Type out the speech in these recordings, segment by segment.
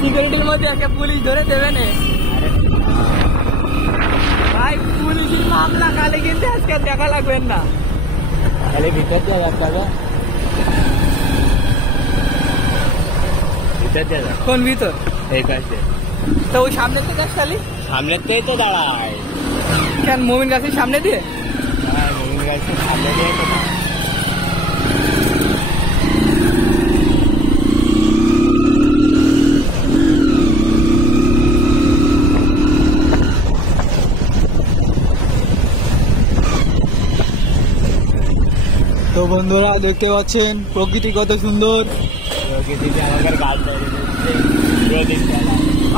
সিকিউরিটির মধ্যে ওকে পুলিশ ধরে দেবে না ভাই, পুলিশের মামলা কালে কিন্তু আজকে দেখা লাগবেন না। তাহলে ভিতর দিয়ে যাবে, ভিতর দিয়ে যাবে। কোন ভিতর? এই পাশে। তো ওই সামনে থেকে খালি সামনের থেকেই তো দাঁড়ায়। কেন মোমিন গাছের সামনে দিয়ে? হ্যাঁ, মোমিন গাছের সামনে দিয়ে তো দাঁড়ায়। তো বন্ধুরা দেখতে পাচ্ছেন প্রকৃতি কত সুন্দর। প্রকৃতিতে আমাদের গাছ তৈরি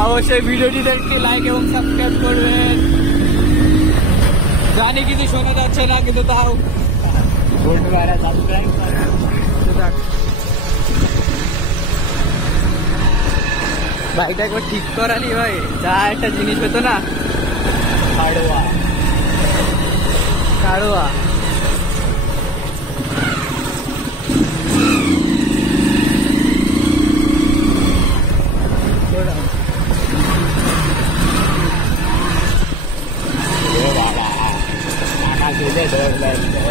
অবশ্যই ভিডিওটিতে একটি লাইক এবং সাবস্ক্রাইব করবেন। জানি কিছু শোনা যাচ্ছে না, কিন্তু তাও বাইকটা একবার ঠিক করানি ভাই, যা একটা জিনিস হতো না। কাড়োয়া Dua, anak sudah 12.